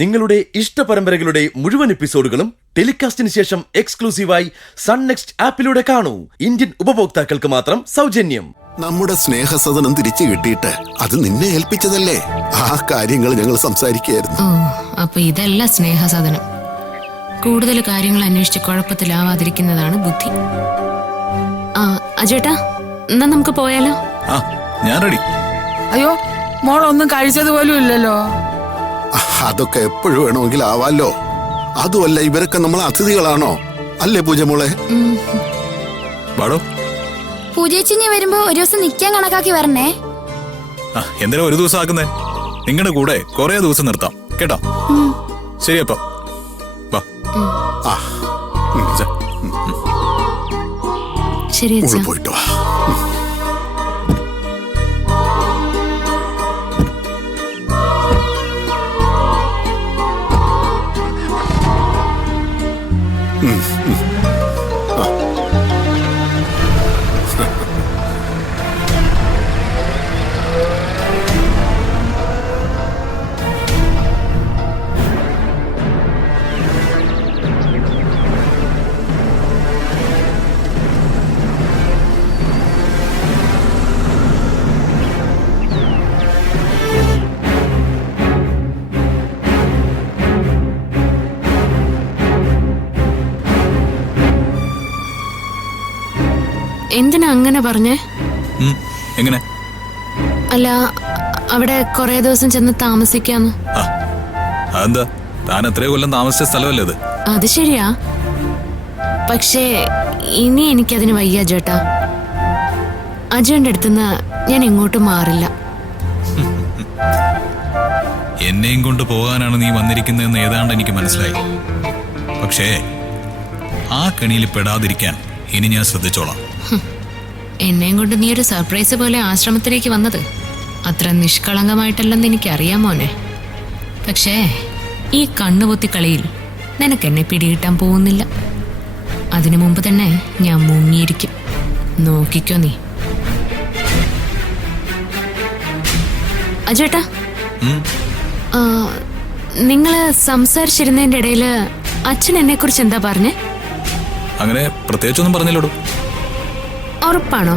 നിങ്ങളുടെ ഇഷ്ട പരമ്പരകളുടെ മുഴുവൻ എപ്പിസോഡുകളും ടെലികാസ്റ്റിന് ശേഷം എക്സ്ക്ലൂസീവായി സൺ നെക്സ്റ്റ് ആപ്പിലൂടെ കാണൂ. ഇന്ത്യൻ ഉപഭോക്താക്കൾക്ക് മാത്രം സൗജന്യം. നമ്മുടെ സ്നേഹസദനം തിരിച്ചു കിട്ടിയിട്ട് അത് നിന്നെ ഏൽപ്പിച്ചതല്ലേ? ആ കാര്യങ്ങൾ ഞങ്ങൾ സംസാരിക്കുകയായിരുന്നു. ഓ, അപ്പൊ ഇതല്ല സ്നേഹസദനം. കൂടുതൽ കാര്യങ്ങൾ അന്വേഷിച്ച് കുഴപ്പത്തിലാവാതിരിക്കുന്നതാണ് ബുദ്ധി. ആ അജേട്ടാ, എന്നാ നമുക്ക് പോയാലോ? ഞാൻ റെഡി. അയ്യോ, മോളൊന്നും കഴിച്ചതുപോലും ഇല്ലല്ലോ. അതൊക്കെ എപ്പോഴും വേണമെങ്കിൽ ആവാലോ. അതുമല്ല, ഇവരൊക്കെ നമ്മൾ അതിഥികളാണോ? അല്ലേ പൂജ മോളെ? വാടോ. പൂജേച്ചിഞ്ഞ് വരുമ്പോ ഒരു ദിവസം നിക്കാൻ കണക്കാക്കി വരണേ. എന്തിനാ ഒരു ദിവസം ആക്കുന്നേ? നിങ്ങളുടെ കൂടെ കൊറേ ദിവസം നിർത്താം കേട്ടോ. ശരിയപ്പ ശരി, പോയിട്ട് വാ. എന്തിനാ അങ്ങനെ പറഞ്ഞേ? എങ്ങനെ? അല്ല, അവിടെ കൊറേ ദിവസം ചെന്ന് താമസിക്കാന്ന്. അതെന്താ, താൻ എത്രയോ കൊല്ലം താമസിച്ച സ്ഥലമല്ലേ അത്? അത് ശരിയാ, പക്ഷേ ഇനി എനിക്കതിന് വയ്യ ചേട്ടാ. അജയന്റെ അടുത്തുനിന്ന് ഞാൻ എങ്ങോട്ടും മാറില്ല. എന്നെയും കൊണ്ട് പോകാനാണ് നീ വന്നിരിക്കുന്നതെന്ന് ഏതാണ്ട് എനിക്ക് മനസ്സിലായി. പക്ഷേ ആ കെണിയിൽ പെടാതിരിക്കാൻ ഇനി ഞാൻ ശ്രദ്ധിച്ചോളാം. എന്നെയും കൊണ്ട് നീ ഒരു സർപ്രൈസ് പോലെ ആശ്രമത്തിലേക്ക് വന്നത് അത്ര നിഷ്കളങ്കമായിട്ടല്ലെന്ന് എനിക്കറിയാം മോനെ. പക്ഷേ ഈ കണ്ണുപൊത്തി കളിയിൽ നിനക്കെന്നെ പിടികിട്ടാൻ പോകുന്നില്ല. അതിനു മുമ്പ് തന്നെ ഞാൻ മുങ്ങിയിരിക്കും. നോക്കിക്കോ നീ. അജേട്ടാ, നിങ്ങള് സംസാരിച്ചിരുന്നതിന്റെ ഇടയില് അച്ഛൻ എന്നെ കുറിച്ച് എന്താ പറഞ്ഞേ? അങ്ങനെ പ്രത്യേകിച്ചൊന്നും പറഞ്ഞില്ലോടൂ. ഉറപ്പാണോ?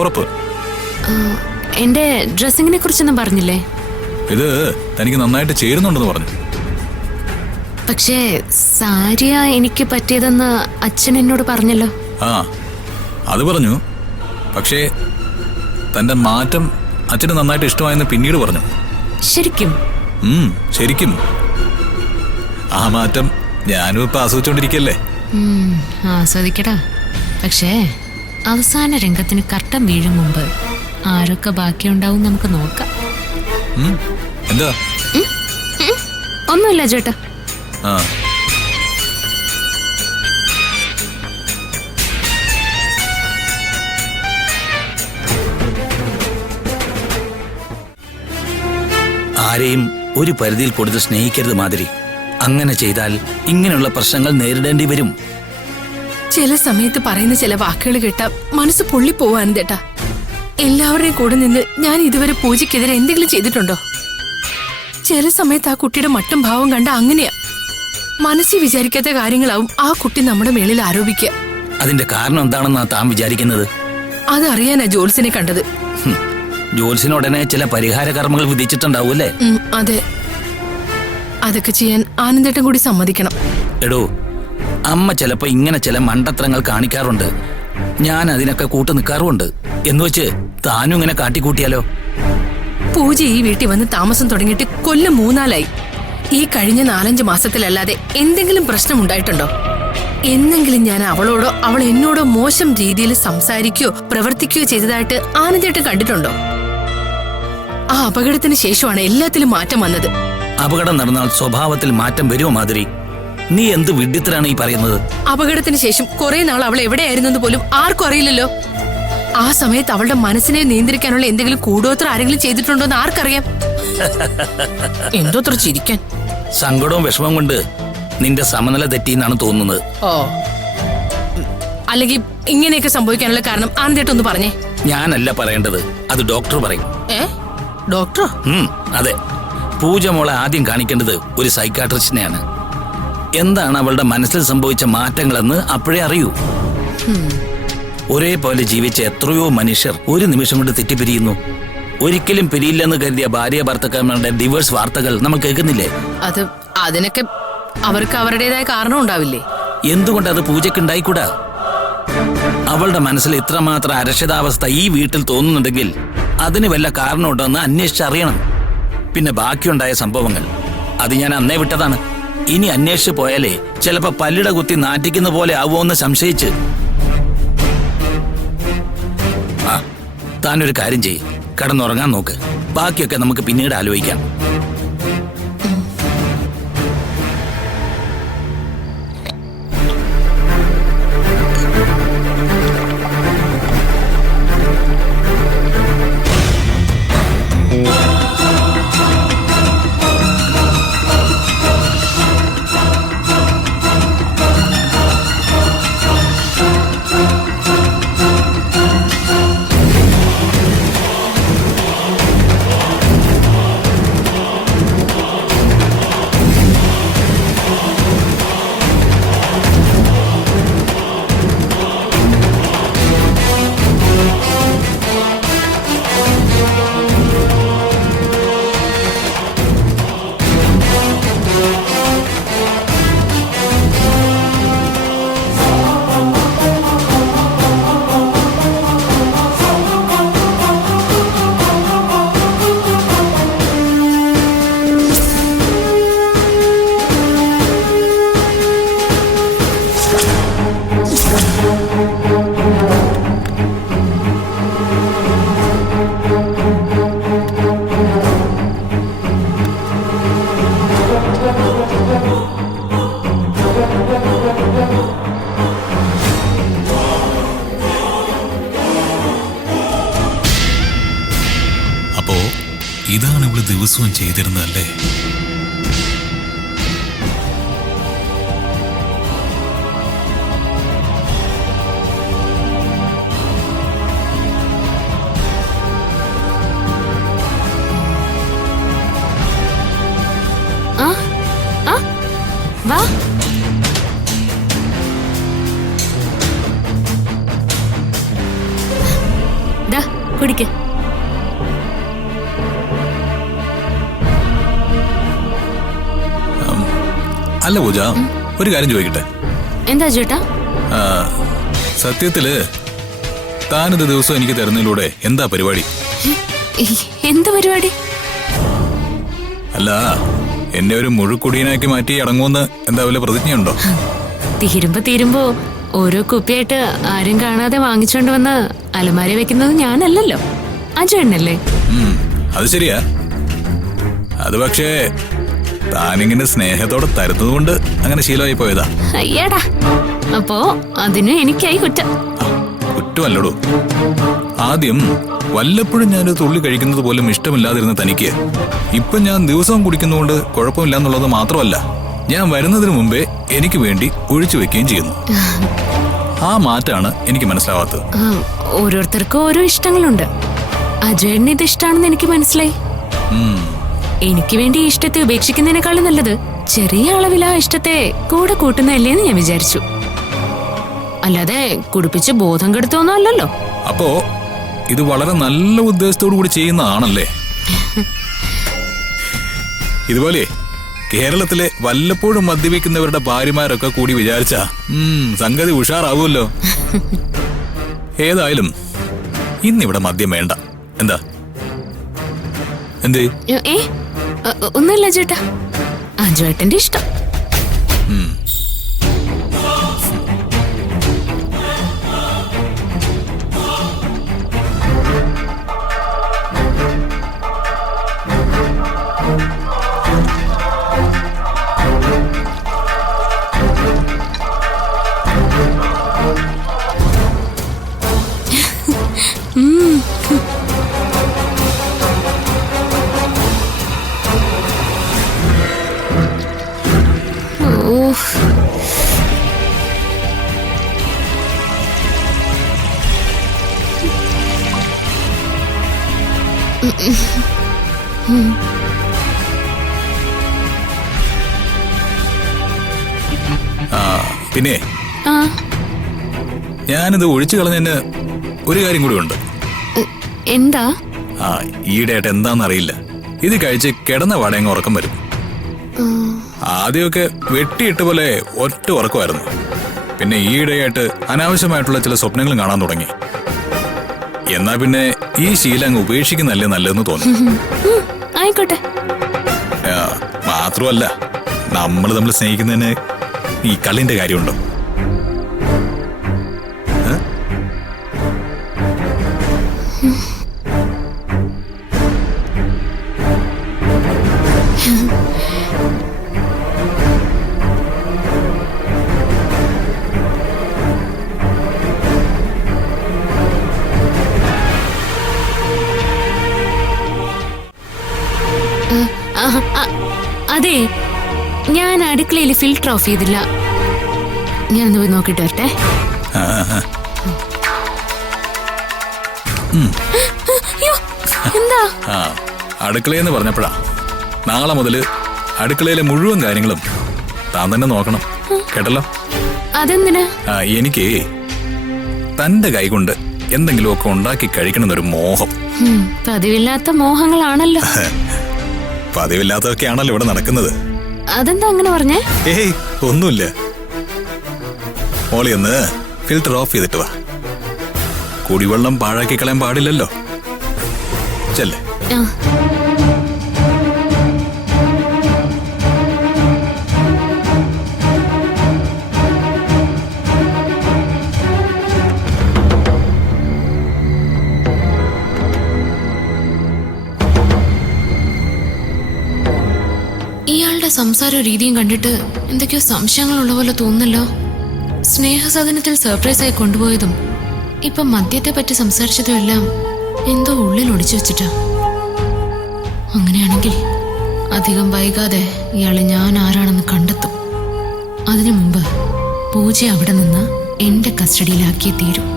ഉറപ്പ്. എന്റെ ഡ്രസ്സിങ്ങിനെ കുറിച്ചൊന്നും പറഞ്ഞില്ലേ? ഇത് തനിക്ക് നന്നായിട്ട് ചേരുന്നുണ്ടെന്ന് പറഞ്ഞു. പക്ഷേ സാരിയ എനിക്ക് പറ്റിയതെന്ന് അച്ഛൻ എന്നോട് പറഞ്ഞല്ലോ. അത് പറഞ്ഞു. പക്ഷേ തന്റെ മാറ്റം അച്ഛന് നന്നായിട്ട് ഇഷ്ടമായെന്ന് പിന്നീട് പറഞ്ഞു. ശരിക്കും? ശരിക്കും. ആ മാറ്റം ഞാനും ഇപ്പൊ ആസ്വദിച്ചോണ്ടിരിക്കല്ലേ. ആസ്വദിക്കടാ. പക്ഷേ അവസാന രംഗത്തിന് കർട്ടൻ വീഴും മുമ്പ് ആരൊക്കെ ബാക്കിയുണ്ടാവും നമുക്ക് നോക്കാം. എന്താ? ഒന്നുമില്ല ചേട്ടാ. ആരെയും ഒരു പരിധിയിൽ കൊടുത്ത് സ്നേഹിക്കരുത് മാതിരി. അങ്ങനെ ചെയ്താൽ ഇങ്ങനെയുള്ള പ്രശ്നങ്ങൾ നേരിടേണ്ടി വരും. ചില സമയത്ത് പറയുന്ന ചില വാക്കുകൾ കേട്ടാ മനസ്സ് പൊള്ളിപ്പോവാൻ ചേട്ടാ. എല്ലാവരുടെയും കൂടെ നിന്ന് ഞാൻ ഇതുവരെ പൂജയ്ക്കെതിരെ എന്തെങ്കിലും ചെയ്തിട്ടുണ്ടോ? ചില സമയത്ത് ആ കുട്ടിയുടെ മട്ടും ഭാവം കണ്ട അങ്ങനെയാ. മനസ്സിൽ വിചാരിക്കാത്ത കാര്യങ്ങളാവും ആ കുട്ടി നമ്മുടെ മേളിൽ ആരോപിക്കുക. അതിന്റെ കാരണം എന്താണെന്നാ താൻ വിചാരിക്കുന്നത്? അതറിയാനാ ജോൽസിനെ കണ്ടത്. ജോൽസിനുടനെ ചില പരിഹാര കർമ്മങ്ങൾ വിധിച്ചിട്ടുണ്ടാവൂല്ലേ? അതെ, അതൊക്കെ ചെയ്യാൻ ആനന്ദേട്ടൻ കൂടി സമ്മതിക്കണം. എടോ, അമ്മ ചിലപ്പോ ഇങ്ങനെ ചില മണ്ടത്തരങ്ങൾ കാണിക്കാറുണ്ട്. ഞാൻ അതിനൊക്കെ കൂട്ടു നിൽക്കാറുമുണ്ട്. എന്ന് വെച്ച് താനും ഇങ്ങനെ കാട്ടിക്കൂട്ടിയാലോ? പൂജ ഈ വീട്ടിൽ വന്ന് താമസം തുടങ്ങിയിട്ട് കൊല്ലം 3-4ആയി. ഈ കഴിഞ്ഞ 4-5 മാസത്തിലല്ലാതെ എന്തെങ്കിലും പ്രശ്നം ഉണ്ടായിട്ടുണ്ടോ? എന്നെങ്കിലും ഞാൻ അവളോടോ അവൾ എന്നോടോ മോശം രീതിയിൽ സംസാരിക്കുകയോ പ്രവർത്തിക്കുകയോ ചെയ്തതായിട്ട് ആനന്ദേട്ടൻ കണ്ടിട്ടുണ്ടോ? ആ അപകടത്തിന് ശേഷമാണ് എല്ലാത്തിലും മാറ്റം വന്നത്. അപകടം നടന്നാൽ സ്വഭാവത്തിൽ മാറ്റം വരുമോ മാതിരി? നീ എന്ത് വിഡ്ഢിത്തരാണ് ഈ പറയുന്നത്? അപകടത്തിന് ശേഷം കുറെ നാൾ അവൾ എവിടെയായിരുന്നെന്ന് പോലും ആർക്കും അറിയില്ലല്ലോ. ആ സമയത്ത് അവളുടെ മനസ്സിനെ നിയന്ത്രിക്കാനുള്ള എന്തെങ്കിലും കൂടോത്ര ആരെങ്കിലും ചെയ്തിട്ടുണ്ടോന്ന് ആർക്കറിയാം? എന്തോത്ര ചിരിക്കാൻ. സങ്കടവും വിഷമം കൊണ്ട് നിന്റെ സമനില തെറ്റിയെന്നാണ് തോന്നുന്നത്. ഓ, അല്ലെങ്കിൽ ഇങ്ങനെയൊക്കെ സംഭവിക്കാനുള്ള കാരണം ആനന്ദേട്ടൊന്ന് പറഞ്ഞേ. ഞാനല്ല പറയേണ്ടത്, അത് ഡോക്ടർ പറയും. ഡോക്ടറോ? അതെ. പൂജ മോളെ ആദ്യം കാണിക്കേണ്ടത് ഒരു സൈക്കാട്രിസ്റ്റിനെയാണ്. എന്താണ് അവളുടെ മനസ്സിൽ സംഭവിച്ച മാറ്റങ്ങളെന്ന് അപ്പോഴേ അറിയൂ. ഒരേപോലെ ജീവിച്ച എത്രയോ മനുഷ്യർ ഒരു നിമിഷം കൊണ്ട് തെറ്റിപ്പിരിയുന്നു. ഒരിക്കലും പിരിയില്ലെന്ന് കരുതിയ ഭാര്യ ഭർത്താക്കന്മാരുടെ ഡിവോഴ്സ് വാർത്തകൾ നമ്മൾ കേൾക്കുന്നില്ലേ? അതിനൊക്കെ അവർക്ക് അവരുടേതായ കാരണം ഉണ്ടാവില്ലേ? എന്തുകൊണ്ട് അത് പൂജയ്ക്ക് ഉണ്ടായിക്കൂടാ? അവളുടെ മനസ്സിൽ ഇത്രമാത്രം അരക്ഷിതാവസ്ഥ ഈ വീട്ടിൽ തോന്നുന്നുണ്ടെങ്കിൽ അതിന് വല്ല കാരണമുണ്ടെന്ന് അന്വേഷിച്ചറിയണം. പിന്നെ ബാക്കിയുണ്ടായ സംഭവങ്ങൾ അത് ഞാൻ അന്നേ വിട്ടതാണ്. ഇനി അന്വേഷിച്ച് പോയാലേ ചിലപ്പോ പല്ലിട കുത്തി നാറ്റിക്കുന്ന പോലെ ആവുമെന്ന് സംശയിച്ച്. താനൊരു കാര്യം ചെയ്യ്, കിടന്നുറങ്ങാൻ നോക്ക്. ബാക്കിയൊക്കെ നമുക്ക് പിന്നീട് ആലോചിക്കാം. അപ്പോ ഇതാണ് ഇവള് ദിവസവും ചെയ്തിരുന്നതല്ലേ? വാ. ദാ കുടിക്ക്. അല്ല പൂജ, ഒരു കാര്യം ചോദിക്കട്ടെ? എന്താ ചേട്ടാ? സത്യത്തില് താനിത് ദിവസം എനിക്ക് തരുന്നതിലൂടെ എന്താ പരിപാടി? എന്ത് പരിപാടി? അല്ല, എന്നെ ഒരു മുഴുക്കുടിയനാക്കി മാറ്റി അടങ്ങുമെന്ന് എന്താ വല്ല പ്രതിജ്ഞയുണ്ടോ? തീരുമ്പോ ഓരോ കുപ്പിയായിട്ട് ആരും കാണാതെ വാങ്ങിച്ചോണ്ട് വന്ന് അലമാരി വെക്കുന്നത് ഞാനല്ലല്ലോ, അജയണ്ണല്ലേ? അത് ശരിയാ. അത് പക്ഷേ താനിങ്ങനെ സ്നേഹത്തോടെ തരുന്നത് കൊണ്ട് അങ്ങനെ ശീലമായി പോയതാ. അയ്യടാ, അപ്പോ അതിന് എനിക്കായി കുറ്റം. കുറ്റമല്ലടോ. ആദ്യം വല്ലപ്പോഴും ഞാനൊരു തുള്ളി കഴിക്കുന്നത് പോലും ഇഷ്ടമില്ലാതിരുന്ന തനിക്ക് ഇപ്പൊ ഞാൻ ദിവസവും കുടിക്കുന്നതുകൊണ്ട് കുഴപ്പമില്ല എന്നുള്ളത് മാത്രമല്ല, ഞാൻ വരുന്നതിന് മുമ്പേ എനിക്ക് വേണ്ടി ഒഴിച്ചു വെക്കുകയും ചെയ്യുന്നു. ആ മാറ്റാണ് എനിക്ക് മനസ്സിലാവാത്തത്. ഓരോരുത്തർക്കും ഓരോ ഇഷ്ടങ്ങളുണ്ട്. അജയന് ഇത് ഇഷ്ടമാണെന്ന് എനിക്ക് മനസ്സിലായി. എനിക്ക് വേണ്ടി ഈ ഇഷ്ടത്തെ ഉപേക്ഷിക്കുന്നതിനേക്കാളും നല്ലത് ചെറിയ അളവിൽ ആ ഇഷ്ടത്തെ കൂടെ കൂട്ടുന്നതല്ലേന്ന് ഞാൻ വിചാരിച്ചു. അല്ലാതെ കുടിപ്പിച്ച് ബോധം കെടുത്തൊന്നും അല്ലല്ലോ. അപ്പോ ഇത് വളരെ നല്ല ഉദ്ദേശത്തോടു കൂടി ചെയ്യുന്നതാണല്ലേ? ഇതുപോലെ കേരളത്തിലെ വല്ലപ്പോഴും മദ്യപിക്കുന്നവരുടെ ഭാര്യമാരൊക്കെ കൂടി വിചാരിച്ച സംഗതി ഉഷാറാവുമല്ലോ. ഏതായാലും ഇന്നിവിടെ മദ്യം വേണ്ട. എന്താ? എന്തേ? ഒന്നുമില്ല ചേട്ടാ, അജുവേട്ടന്റെ ഇഷ്ടം. പിന്നെ ആ ഞാനിത് ഒഴിച്ചു കളഞ്ഞതിന് ഒരു കാര്യം കൂടി ഉണ്ട്. എന്താ? ആ ഈയിടെയായിട്ട് എന്താണെന്നറിയില്ല, ഇത് കഴിച്ച് കിടന്ന പാടങ്ങ് ഉറക്കം വരും. ആദ്യമൊക്കെ വെട്ടിയിട്ട് പോലെ ഒറ്റ ഉറക്കമായിരുന്നു. പിന്നെ ഈയിടെയായിട്ട് അനാവശ്യമായിട്ടുള്ള ചില സ്വപ്നങ്ങളും കാണാൻ തുടങ്ങി. എന്നാ പിന്നെ ഈ ശീലം അങ്ങ് ഉപേക്ഷിക്കുന്നല്ലേ നല്ലതെന്ന് തോന്നി. ആയിക്കോട്ടെ. മാത്രമല്ല, നമ്മൾ തമ്മിൽ സ്നേഹിക്കുന്നതിന് ഈ കള്ളിന്റെ കാര്യമുണ്ടോ? അതെ, ഞാൻ അടുക്കളയിൽ ഫിൽറ്റർ ഓഫ് ചെയ്തില്ല. ഞാനൊന്ന് പോയി നോക്കിട്ട് വരട്ടെ. എന്താ? അടുക്കളയെന്ന് പറഞ്ഞപ്പോഴാ, നാളെ മുതല് അടുക്കളയിലെ മുഴുവൻ കാര്യങ്ങളും താൻ തന്നെ നോക്കണം, കേട്ടല്ലോ? അതെന്തിനാ? എനിക്ക് തന്റെ കൈകൊണ്ട് എന്തെങ്കിലുമൊക്കെ ഉണ്ടാക്കി കഴിക്കണമെന്നൊരു മോഹം. പതിവില്ലാത്ത മോഹങ്ങളാണല്ലോ. പതിവില്ലാത്തതൊക്കെയാണല്ലോ ഇവിടെ നടക്കുന്നത്. അതെന്താ അങ്ങനെ പറഞ്ഞേ? ഏയ് ഒന്നുമില്ല. മോളി ഒന്ന് ഫിൽറ്റർ ഓഫ് ചെയ്തിട്ട് വാ. കുടിവെള്ളം പാഴാക്കി കളയാൻ പാടില്ലല്ലോ. ചെല്ലേ. ഇയാളുടെ സംസാര രീതിയും കണ്ടിട്ട് എന്തൊക്കെയോ സംശയങ്ങളുള്ള പോലെ തോന്നുന്നല്ലോ. സ്നേഹസദനത്തിൽ സർപ്രൈസായി കൊണ്ടുപോയതും ഇപ്പം മദ്യത്തെ പറ്റി സംസാരിച്ചതും എല്ലാം എന്തോ ഉള്ളിൽ ഒളിച്ചു വെച്ചിട്ടാ. അങ്ങനെയാണെങ്കിൽ അധികം വൈകാതെ ഇയാളെ ഞാൻ ആരാണെന്ന് കണ്ടെത്തും. അതിനു മുമ്പ് പൂജ അവിടെ നിന്ന് എന്റെ കസ്റ്റഡിയിലാക്കിയേ തീരും.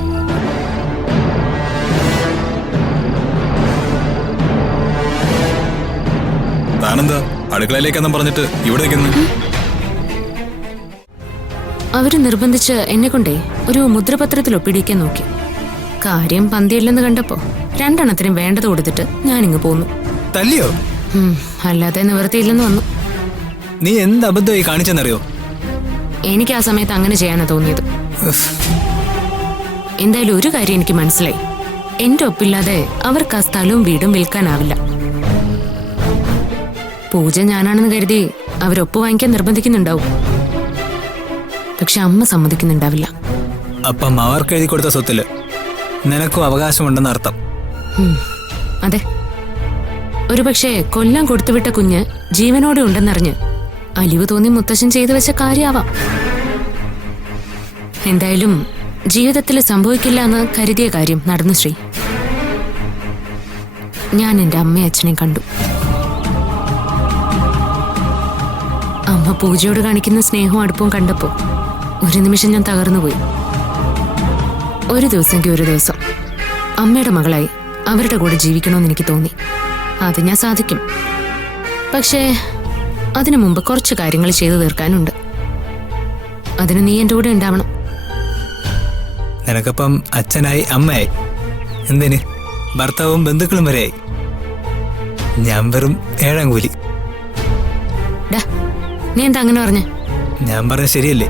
താനെന്താ അടുക്കളയിലേക്കെന്നും പറഞ്ഞിട്ട് ഇവിടെ നിൽക്കുന്നു? അവര് നിർബന്ധിച്ച് എന്നെ കൊണ്ടേ ഒരു മുദ്രപത്രത്തിൽ ഒപ്പിടിക്കാൻ നോക്കി. കാര്യം പന്തിയില്ലെന്ന് കണ്ടപ്പോ രണ്ടെണ്ണത്തിനും വേണ്ടത് കൊടുത്തിട്ട് ഞാനിങ്ങ് പോന്നു. തല്ലിയോ? അല്ലാതെ നിവൃത്തിയില്ലെന്ന് വന്നു. നീ എന്ത് അബദ്ധമായി കാണിച്ചെന്നറിയോ? എനിക്ക് ആ സമയത്ത് അങ്ങനെ ചെയ്യാനാ തോന്നിയത്. എന്തായാലും ഒരു കാര്യം എനിക്ക് മനസ്സിലായി, എന്റെ ഒപ്പില്ലാതെ അവർക്ക് ആ സ്ഥലവും വീടും വിൽക്കാനാവില്ല. പൂജ ഞാനാണെന്ന് കരുതി അവരൊപ്പ് വാങ്ങിക്കാൻ നിർബന്ധിക്കുന്നുണ്ടാവും. പക്ഷെ അമ്മ സമ്മതിക്കുന്നുണ്ടാവില്ല. അപ്പം അവർക്ക് എഴുതി കൊടുത്ത സ്വത്തില് നിനക്കും അവകാശമുണ്ടെന്ന് അർത്ഥം. അതെ, ഒരുപക്ഷെ കൊല്ലാൻ കൊടുത്തുവിട്ട കുഞ്ഞ് ജീവനോടെ ഉണ്ടെന്നറിഞ്ഞ് അലിവ് തോന്നി മുത്തശ്ശൻ ചെയ്തു വെച്ച കാര്യമാവാം. എന്തായാലും ജീവിതത്തിൽ സംഭവിക്കില്ല എന്ന് കരുതിയ കാര്യം നടന്നു. ശ്രീ, ഞാൻ എന്റെ അമ്മയും അച്ഛനെയും കണ്ടു. അമ്മ പൂജയോട് കാണിക്കുന്ന സ്നേഹവും അടുപ്പവും കണ്ടപ്പോ ഒരു നിമിഷം ഞാൻ തകർന്നുപോയി. ഒരു ദിവസമെങ്കിൽ ഒരു ദിവസം അമ്മയുടെ മകളായി അവരുടെ കൂടെ ജീവിക്കണമെന്ന് എനിക്ക് തോന്നി. അത് ഞാൻ സാധിക്കും. പക്ഷേ അതിനു മുമ്പ് കുറച്ച് കാര്യങ്ങൾ ചെയ്തു തീർക്കാനുണ്ട്. അതിന് നീ എൻ്റെ കൂടെ ഉണ്ടാവണം. നിനക്കപ്പം അച്ഛനായി അമ്മയായി, എന്തിന് ഭർത്താവും ബന്ധുക്കളും വരെയായി. ഞാൻ വെറും ഏഴാം കൂലി. നീ എന്താ അങ്ങനെ പറഞ്ഞ? ഞാൻ പറഞ്ഞ ശരിയല്ലേ?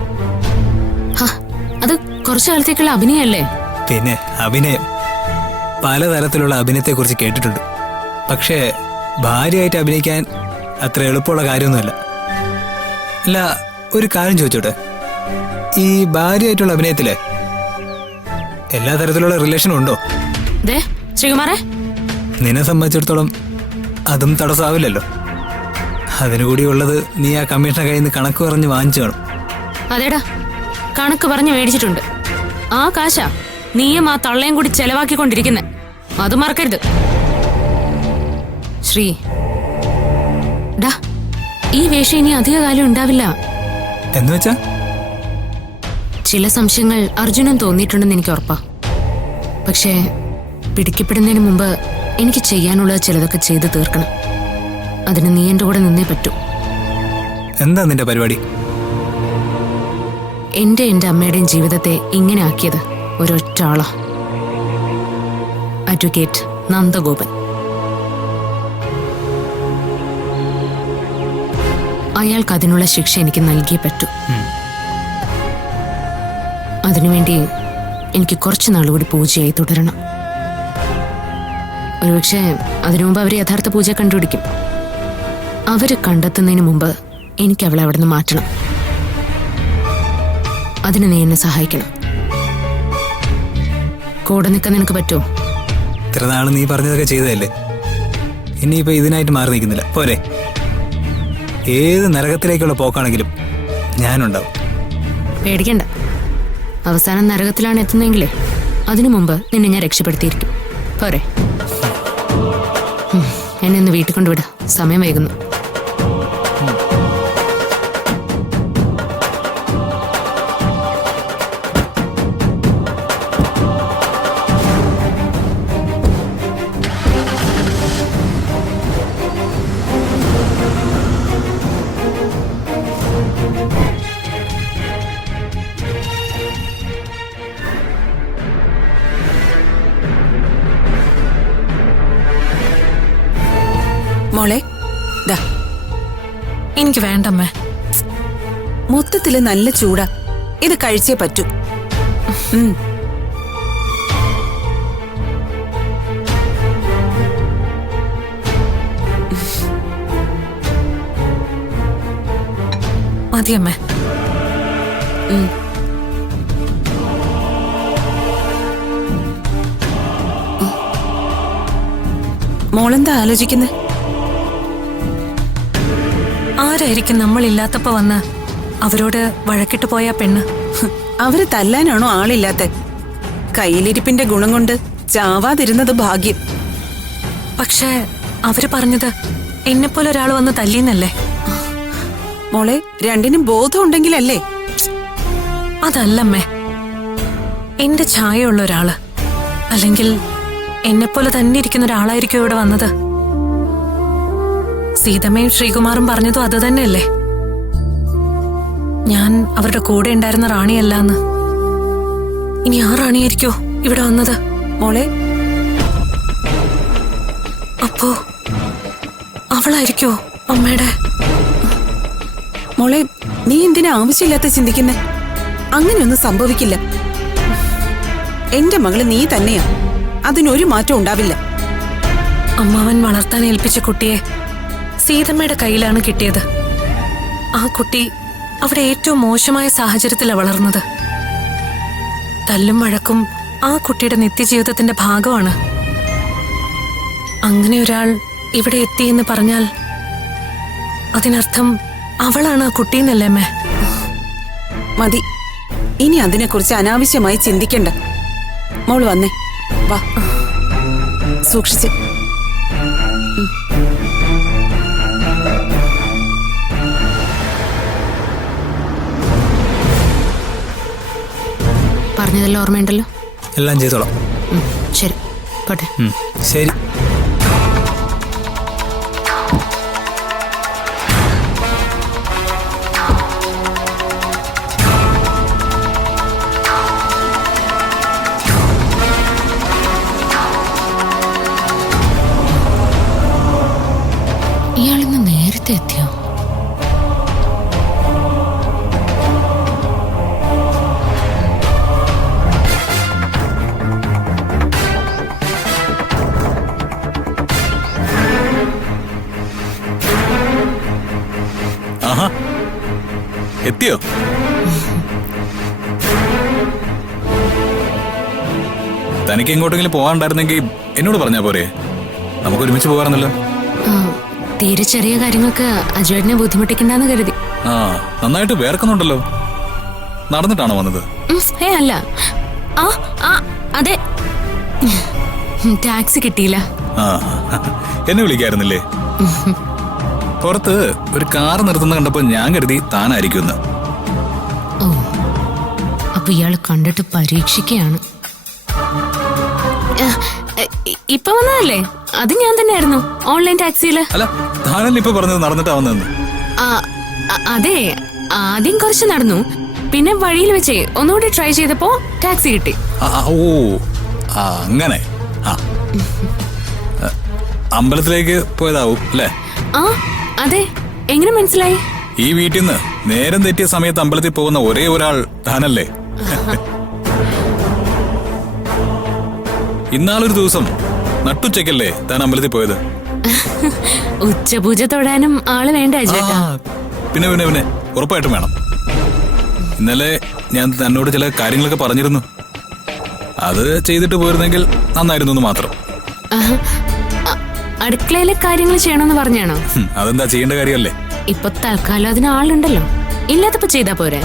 അത് കുറച്ചു കാലത്തേക്കുള്ള അഭിനയല്ലേ? പിന്നെ അഭിനയം, പലതരത്തിലുള്ള അഭിനയത്തെക്കുറിച്ച് കേട്ടിട്ടുണ്ട്. പക്ഷേ ഭാര്യയായിട്ട് അഭിനയിക്കാൻ അത്ര എളുപ്പമുള്ള കാര്യമൊന്നുമല്ല. അല്ല, ഒരു കാര്യം ചോദിച്ചോട്ടെ, ഈ ഭാര്യയായിട്ടുള്ള അഭിനയത്തിലെ എല്ലാ തരത്തിലുള്ള റിലേഷനും ഉണ്ടോ? ശ്രീകുമാറേ, നിന്നെ സംബന്ധിച്ചിടത്തോളം അതും തടസ്സമാവില്ലല്ലോ. അതിനുകൂടി ഉള്ളത് നീ ആ കമ്മീഷണർ കയ്യിൽ നിന്ന് കണക്ക് പറഞ്ഞ് വാങ്ങിച്ചു കാണും. അതേടാ, കണക്ക് പറഞ്ഞ് മേടിച്ചിട്ടുണ്ട്. ആ കാശാ നീയും ആ തള്ളയും കൂടി ചെലവാക്കിക്കൊണ്ടിരിക്കുന്നെ. അത് മറക്കരുത്. ശ്രീ, ഡാ, ഈ വേഷം ഇനി അധിക കാലം ഉണ്ടാവില്ല. എന്ന് വെച്ചാ? ചില സംശയങ്ങൾ അർജുനൻ തോന്നിയിട്ടുണ്ടെന്ന് എനിക്ക് ഉറപ്പാ. പക്ഷേ പിടിക്കപ്പെടുന്നതിന് മുമ്പ് എനിക്ക് ചെയ്യാനുള്ളത് ചിലതൊക്കെ ചെയ്തു തീർക്കണം. അതിന് നീ എൻ്റെ കൂടെ നിന്നേ പറ്റൂ. എന്താ നിന്റെ പരിപാടി? എന്റെ അമ്മയുടെയും ജീവിതത്തെ ഇങ്ങനെ ആക്കിയത് ഒരൊറ്റ ആളാ. അഡ്വക്കേറ്റ് നന്ദഗോപൻ. അയാൾക്ക് അതിനുള്ള ശിക്ഷ എനിക്ക് നൽകിയേ പറ്റൂ. അതിനുവേണ്ടി എനിക്ക് കുറച്ചു നാളുകൂടി പൂജയായി തുടരണം. ഒരുപക്ഷെ അതിനു മുമ്പ് അവർ യഥാർത്ഥ പൂജ കണ്ടുപിടിക്കും. അവര് കണ്ടെത്തുന്നതിന് മുമ്പ് എനിക്ക് അവളെ അവിടെ നിന്ന് മാറ്റണം. അതിന് നീ എന്നെ സഹായിക്കണം. കൂടെ നിൽക്കാൻ നിനക്ക് പറ്റുമോ? ഇത്ര നാൾ നീ പറഞ്ഞതൊക്കെ ചെയ്തതല്ലേ, ഇനിയിപ്പോ ഇതിനായിട്ട് മാറി നിൽക്കുന്നില്ല പോരെ? ഏത് നരകത്തിലേക്കുള്ള പോക്കാണെങ്കിലും ഞാനുണ്ടാവും. പേടിക്കണ്ട. അവസാനം നരകത്തിലാണ് എത്തുന്നതെങ്കിലേ അതിനു മുമ്പ് നിന്നെ ഞാൻ രക്ഷപ്പെടുത്തിയിരിക്കും. പോരെ? എന്നെ ഒന്ന് വീട്ടിൽ കൊണ്ടുവിട, സമയം വൈകുന്നു. മോളെ ദാ, എനിക്ക് വേണ്ടമ്മേ. മൊത്തത്തില് നല്ല ചൂടാ, ഇത് കഴിച്ചേ പറ്റൂ. മതിയമ്മേ. മോളെന്താ ആലോചിക്കുന്നത്? ആരായിരിക്കും നമ്മളില്ലാത്തപ്പോ വന്ന് അവരോട് വഴക്കിട്ട് പോയ പെണ്ണ്? അവര് തല്ലാനാണോ ആളില്ലാത്ത? കയ്യിലിരിപ്പിന്റെ ഗുണം കൊണ്ട് ചാവാതിരുന്നത് ഭാഗ്യം. പക്ഷേ അവര് പറഞ്ഞത് എന്നെപ്പോലെ ഒരാൾ വന്ന് തല്ലിന്നല്ലേ? മോളെ, രണ്ടിനും ബോധം ഉണ്ടെങ്കിലല്ലേ? അതല്ലമ്മേ, എന്റെ ഛായയുള്ള ഒരാള്, അല്ലെങ്കിൽ എന്നെപ്പോലെ തന്നെ ഇരിക്കുന്ന ഒരാളായിരിക്കും ഇവിടെ വന്നത്. സീതമ്മയും ശ്രീകുമാറും പറഞ്ഞതും അത് തന്നെയല്ലേ? ഞാൻ അവരുടെ കൂടെ ഉണ്ടായിരുന്ന റാണിയല്ലാന്ന്. ഇനി ആ റാണിയായിരിക്കോ ഇവിടെ വന്നത്? മോളെ, അപ്പോ അവളായിരിക്കോ അമ്മയുടെ? മോളെ, നീ എന്തിനാ ആവശ്യമില്ലാത്ത ചിന്തിക്കുന്നേ? അങ്ങനെയൊന്നും സംഭവിക്കില്ല. എന്റെ മകള് നീ തന്നെയാ, അതിനൊരു മാറ്റം ഉണ്ടാവില്ല. അമ്മാവൻ വളർത്താൻ ഏൽപ്പിച്ച കുട്ടിയെ സീതമ്മയുടെ കയ്യിലാണ് കിട്ടിയത്. ആ കുട്ടി അവിടെ ഏറ്റവും മോശമായ സാഹചര്യത്തിലാണ് വളർന്നത്. തല്ലും വഴക്കും ആ കുട്ടിയുടെ നിത്യജീവിതത്തിന്റെ ഭാഗമാണ്. അങ്ങനെ ഒരാൾ ഇവിടെ എത്തിയെന്ന് പറഞ്ഞാൽ അതിനർത്ഥം അവളാണ് ആ കുട്ടിയെന്നല്ലേ അമ്മേ? മതി, ഇനി അതിനെക്കുറിച്ച് അനാവശ്യമായി ചിന്തിക്കണ്ട. മോള് വന്നേ, വാ, സൂക്ഷിച്ച്. പറഞ്ഞതെല്ലാം ഓർമ്മയുണ്ടല്ലോ? എല്ലാം ചെയ്തോളാം. ശരി, പോട്ടെ. ശരി. ഇയാളിന്ന് നേരത്തെ എത്തിയോ? ആഹാ, എത്തിയോ? തനിക്ക് എങ്ങോട്ടെങ്കിലും പോകാനുണ്ടായിരുന്നെങ്കിൽ എന്നോട് പറഞ്ഞാ പോരെ, നമുക്ക് ഒരുമിച്ച് പോകാറുന്നല്ലോ. തീരെ ചെറിയ കാര്യങ്ങൾക്ക് അജുവേട്ടനെ ബുദ്ധിമുട്ടിക്കണ്ടെന്ന് കരുതി. ആ, നന്നായിട്ട് വേർക്കുന്നുണ്ടല്ലോ. നടന്നിട്ടാണോ വന്നത്? അല്ല, അതെ, ടാക്സി കിട്ടിയില്ല. ആ, എന്നെ വിളിക്കായിരുന്നില്ലേ? പുറത്ത് ഒരു കാർ നിർത്തുന്ന കണ്ടപ്പോ ഞാൻ കരുതി താനായിരിക്കുമെന്ന്. ഓ, അപ്പൊ ഇയാള് കണ്ടിട്ട് പരീക്ഷിക്കുകയാണ്. ഇപ്പൊ വന്നതല്ലേ? അത് ഞാൻ തന്നെയായിരുന്നു, ഓൺലൈൻ ടാക്സിയില്. അല്ല, താനല്ലേ ഇപ്പൊ പറഞ്ഞത് നടന്നിട്ടാ വന്നതെന്ന്? അതെ, ആദ്യം കുറച്ച് നടന്നു, പിന്നെ വഴിയിൽ വെച്ചേ ഒന്നുകൂടി ട്രൈ ചെയ്തപ്പോ ടാക്സി കിട്ടി. അങ്ങനെ. അമ്പലത്തിലേക്ക് പോയതാവും അല്ലേ? ആ അതെ. എങ്ങനെ മനസ്സിലായി? ഈ വീട്ടിൽ നിന്ന് നേരം തെറ്റിയ സമയത്ത് അമ്പലത്തിൽ പോകുന്ന ഒരേ ഒരാൾ താനല്ലേ? ഇന്നാളൊരു ദിവസം നട്ടുച്ചയ്ക്കല്ലേ താൻ അമ്പലത്തിൽ പോയത്? ഉച്ചപൂജ തൊടാനും ആള് വേണ്ട ചേട്ടാ. പിന്നെ പിന്നെ പിന്നെ ഉറപ്പായിട്ടും വേണം. ഇന്നലെ ഞാൻ തന്നോട് ചില കാര്യങ്ങളൊക്കെ പറഞ്ഞിരുന്നു. അത് ചെയ്തിട്ട് പോയിരുന്നെങ്കിൽ നന്നായിരുന്നു എന്ന് മാത്രം. അടുക്കളയിലെ കാര്യങ്ങൾ ചെയ്യണമെന്ന് പറഞ്ഞാണോ? അതെന്താ, ചെയ്യേണ്ട കാര്യമല്ലേ? ഇപ്പൊ തൽക്കാലം അതിന് ആളുണ്ടല്ലോ. ഇല്ലാത്തപ്പോ ചെയ്താ പോരെ.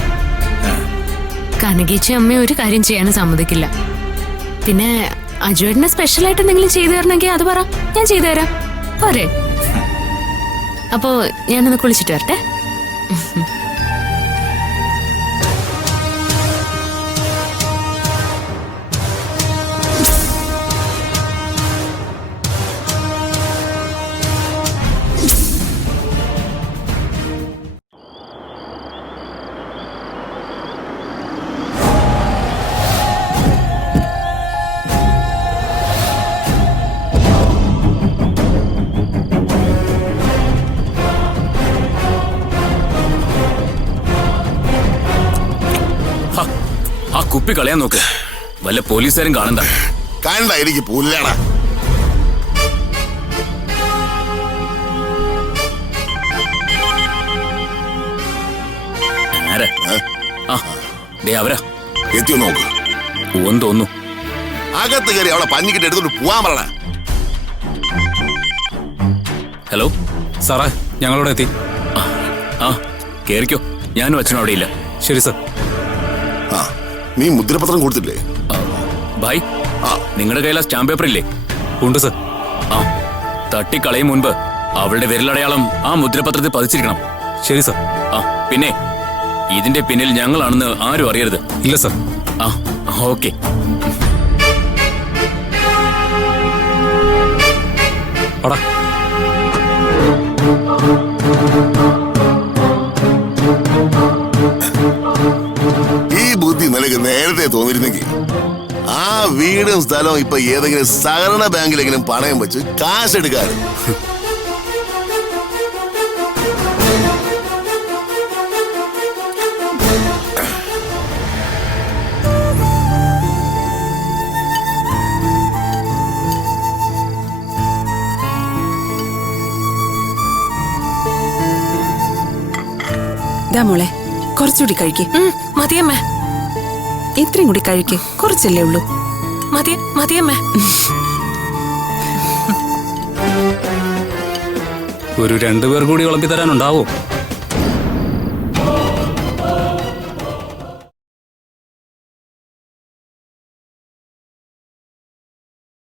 കനകേച്ചി അമ്മ ഒരു കാര്യം ചെയ്യാനും സമ്മതിക്കില്ല. പിന്നെ അജുവേട്ടനെ സ്പെഷ്യൽ ആയിട്ട് എന്തെങ്കിലും ചെയ്തു തരണമെങ്കിൽ അത് പറ, ഞാൻ ചെയ്തു തരാം. പോരെ? അപ്പോ ഞാനൊന്ന് കുളിച്ചിട്ട് വരട്ടെ. ആ കുപ്പി കളയാൻ നോക്ക്. വല്ല പോലീസുകാരും കാണണ്ട. കണ്ട എനിക്ക് പുല്ലാടാ. അവരാ എത്തിയോ നോക്ക്. ഓന്ന് തോന്നു. അകത്ത് കയറി അവളെ പഞ്ഞിക്കിട്ട് എടുത്തോണ്ട് പോവാൻ പറയണ. ഹലോ സാറേ, ഞങ്ങളോട് എത്തി. ആ കേറിക്കോ. ഞാനും അച്ഛനും അവിടെ ഇല്ല. ശരി സർ. ആ, നീ മുദ്രപത്രം കൊടുത്തില്ലേ? ഭായ്, നിങ്ങളുടെ കയ്യിൽ ആ സ്റ്റാമ്പ് പേപ്പർ ഇല്ലേ? ഉണ്ട് സർ. ആ, തട്ടിക്കളയും മുൻപ് അവളുടെ വിരലടയാളം ആ മുദ്രപത്രത്തിൽ പതിച്ചിരിക്കണം. ശരി സർ. ആ പിന്നെ ഇതിന്റെ പിന്നിൽ ഞങ്ങളാണെന്ന് ആരും അറിയരുത്. ഇല്ല സർ. ആ ഓക്കെ. അടാ, ഈ ബുദ്ധി നിനക്ക് നേരത്തെ തോന്നിരുന്നെങ്കിൽ ആ വീടും സ്ഥലവും ഇപ്പൊ ഏതെങ്കിലും സഹകരണ ബാങ്കിലെങ്കിലും പണയം വെച്ച് കാശെടുക്കാനും. മോളെ, കുറച്ചുകൂടി കഴിക്ക്. മതിയമ്മ. ഇത്രയും കൂടി കഴിക്ക്, കുറച്ചല്ലേ ഉള്ളൂ. മതിയമ്മ. ഒരു 2 പേർ കൂടി വിളമ്പി തരാനുണ്ടാവോ?